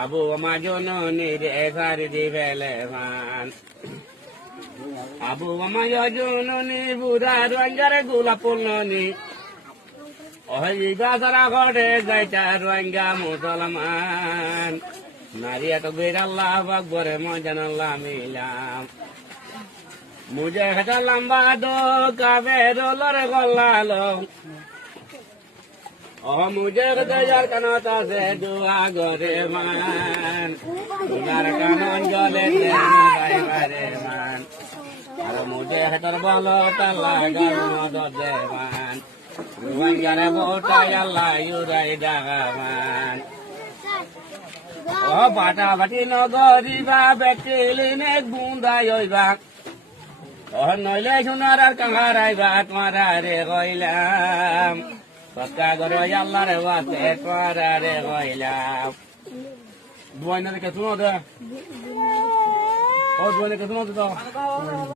আবু আমার জননী রে সারি দিবেলে মান আবু আমার জননী বুড়া রঙ্গারে গোলাপ ননি ওই গাছরা ঘরে যাইতা রঙ্গা মুসলমান নারী এত বের আল্লাহ আকবরে মজান আল্লাহ মিলাম মুজে হেটা লম্বা দো কাবে রোলর গল্লালো ও মুজে দয়ার কানতা সে দুয়া গরে মান তোমার কানন জলে দেই বারে মান আর মুজে হেটার বলো তালা গানো দে মান রুয়াঙ্গারে বোটাই আল্লাহ ইউরাই দাগামান ও বাটা বাটি নগরিবা বেটিলিনে বুন্দাই হইবা ও নইলে সোনার আর কাঙ্গার আইবা তোমারা রে কইলাম সৎকা করে আল্লাহ রে বাতে তোমারা রে কইলাম দুয়াইনা কে শুনো দে ও দুয়াইনা কে শুনো তো